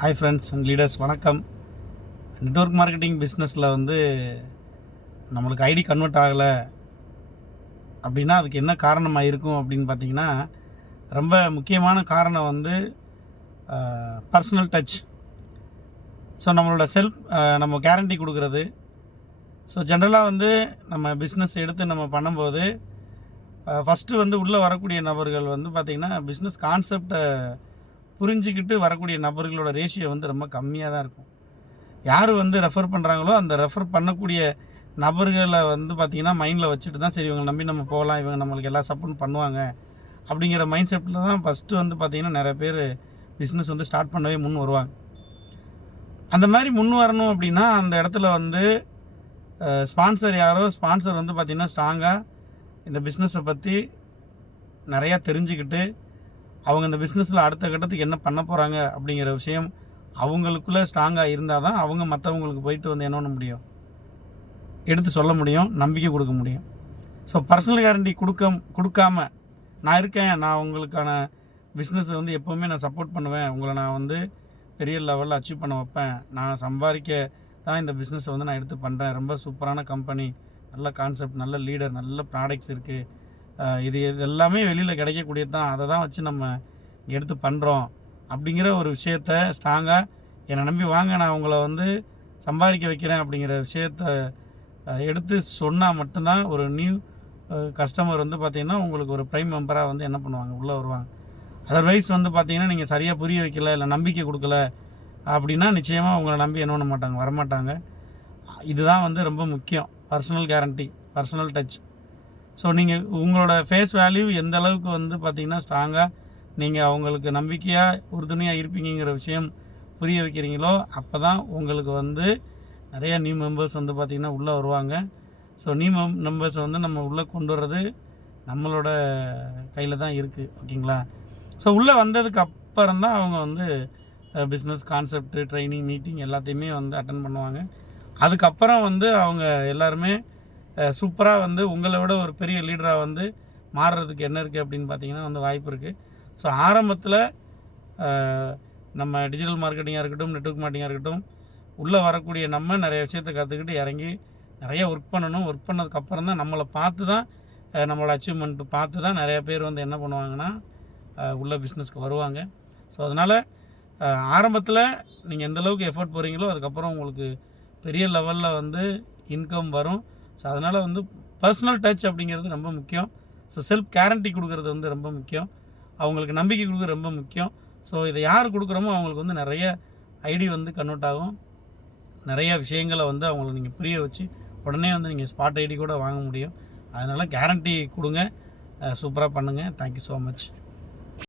Hi friends and leaders, வணக்கம். Network marketing பிஸ்னஸில் நம்மளுக்கு ஐடி கன்வெர்ட் ஆகலை அப்படின்னா அதுக்கு என்ன காரணமாக இருக்கும் அப்படின்னு பார்த்தீங்கன்னா, ரொம்ப முக்கியமான காரணம் பர்சனல் டச். ஸோ நம்மளோட நம்ம கேரண்டி கொடுக்குறது. ஸோ ஜென்ரலாக நம்ம பிஸ்னஸ் எடுத்து நம்ம பண்ணும்போது ஃபஸ்ட்டு உள்ளே வரக்கூடிய நபர்கள் பார்த்திங்கன்னா பிஸ்னஸ் கான்செப்டை புரிஞ்சிக்கிட்டு வரக்கூடிய நபர்களோட ரேஷியோ ரொம்ப கம்மியாக தான் இருக்கும். யார் ரெஃபர் பண்ணுறாங்களோ அந்த ரெஃபர் பண்ணக்கூடிய நபர்களை பார்த்திங்கன்னா மைண்டில் வச்சுட்டு தான் சரி இவங்க நம்பி நம்ம போகலாம், இவங்க நம்மளுக்கு எல்லாம் சப்போர்ட் பண்ணுவாங்க அப்படிங்கிற மைண்ட் செட்டில் தான் ஃபஸ்ட்டு பார்த்திங்கன்னா நிறைய பேர் பிஸ்னஸ் ஸ்டார்ட் பண்ணவே முன் வருவாங்க. அந்த மாதிரி முன் வரணும் அப்படின்னா அந்த இடத்துல ஸ்பான்சர் ஸ்பான்சர் பார்த்திங்கன்னா ஸ்ட்ராங்காக இந்த பிஸ்னஸை பற்றி நிறையா தெரிஞ்சுக்கிட்டு அவங்க இந்த பிஸ்னஸில் அடுத்த கட்டத்துக்கு என்ன பண்ண போகிறாங்க அப்படிங்கிற விஷயம் அவங்களுக்குள்ளே ஸ்ட்ராங்காக இருந்தால் தான் அவங்க மற்றவங்களுக்கு போயிட்டு என்ன பண்ண முடியும், எடுத்து சொல்ல முடியும், நம்பிக்கை கொடுக்க முடியும். ஸோ பர்சனல் கேரண்டி கொடுக்காம நான் இருக்கேன், நான் உங்களுக்கான பிஸ்னஸை எப்போவுமே நான் சப்போர்ட் பண்ணுவேன், உங்களை நான் பெரிய லெவலில் அச்சீவ் பண்ண வைப்பேன், நான் சம்பாதிக்க தான் இந்த பிஸ்னஸை நான் எடுத்து பண்ணுறேன், ரொம்ப சூப்பரான கம்பெனி, நல்ல கான்செப்ட், நல்ல லீடர், நல்ல ப்ராடக்ட்ஸ் இருக்குது, இது எல்லாமே வெளியில் கிடைக்கக்கூடியது தான், அதை தான் வச்சு நம்ம எடுத்து பண்ணுறோம் அப்படிங்கிற ஒரு விஷயத்த ஸ்ட்ராங்காக என்னை நம்பி வாங்க, நான் உங்களை சம்பாதிக்க வைக்கிறேன் அப்படிங்கிற விஷயத்த எடுத்து சொன்னால் மட்டும்தான் ஒரு நியூ கஸ்டமர் பார்த்திங்கன்னா உங்களுக்கு ஒரு ப்ரைம் மெம்பராக என்ன பண்ணுவாங்க, உள்ளே வருவாங்க. அதர்வைஸ் பார்த்திங்கன்னா நீங்கள் சரியாக புரிய வைக்கல, இல்லை நம்பிக்கை கொடுக்கல அப்படின்னா நிச்சயமாக உங்களை நம்பி என்ன பண்ண மாட்டாங்க, வரமாட்டாங்க. இதுதான் ரொம்ப முக்கியம், personal guarantee, personal touch. So நீங்கள் உங்களோட ஃபேஸ் வேல்யூ எந்த அளவுக்கு பார்த்திங்கன்னா ஸ்ட்ராங்காக நீங்கள் அவங்களுக்கு நம்பிக்கையாக உறுதுணையாக இருப்பீங்கிற விஷயம் புரிய வைக்கிறீங்களோ அப்போ தான் உங்களுக்கு நிறையா நியூ மெம்பர்ஸ் பார்த்திங்கன்னா உள்ளே வருவாங்க. ஸோ நியூ மெம்பர்ஸை நம்ம உள்ளே கொண்டு வர்றது நம்மளோட கையில் தான் இருக்குது, ஓகேங்களா? ஸோ உள்ளே வந்ததுக்கு அப்புறம் தான் அவங்க பிஸ்னஸ் கான்செப்ட், ட்ரைனிங், மீட்டிங் எல்லாத்தையுமே அட்டன் பண்ணுவாங்க. அதுக்கப்புறம் அவங்க எல்லாருமே சூப்பராக உங்களை விட ஒரு பெரிய லீடராக மாறுறதுக்கு என்ன இருக்குது அப்படின்னு பார்த்தீங்கன்னா வாய்ப்பு இருக்குது. ஸோ ஆரம்பத்தில் நம்ம டிஜிட்டல் மார்க்கெட்டிங்காக இருக்கட்டும், நெட்வொர்க் மார்க்கெட்டிங்காக இருக்கட்டும், உள்ளே வரக்கூடிய நம்ம நிறைய விஷயத்தை கற்றுக்கிட்டு இறங்கி நிறைய ஒர்க் பண்ணணும். ஒர்க் பண்ணதுக்கப்புறம் தான் நம்மளை பார்த்து தான் நம்மளோட அச்சீவ்மெண்ட் பார்த்து தான் நிறைய பேர் என்ன பண்ணுவாங்கன்னா உள்ள பிஸ்னஸ்க்கு வருவாங்க. ஸோ அதனால் ஆரம்பத்தில் நீங்கள் எந்தளவுக்கு எஃபர்ட் போகிறீங்களோ அதுக்கப்புறம் உங்களுக்கு பெரிய லெவலில் இன்கம் வரும். ஸோ அதனால் பர்சனல் டச் அப்படிங்கிறது ரொம்ப முக்கியம். ஸோ செல்ஃப் கேரண்டி கொடுக்குறது ரொம்ப முக்கியம், அவங்களுக்கு நம்பிக்கை கொடுக்குறது ரொம்ப முக்கியம். ஸோ இதை யார் கொடுக்குறோமோ அவங்களுக்கு நிறைய ஐடி கன்வெர்ட் ஆகும். நிறைய விஷயங்களை அவங்களுக்கு நீங்கள் புரிய வச்சு உடனே நீங்கள் ஸ்பாட் ஐடி கூட வாங்க முடியும். அதனால் கேரண்டி கொடுங்க, சூப்பராக பண்ணுங்கள். Thank you so much.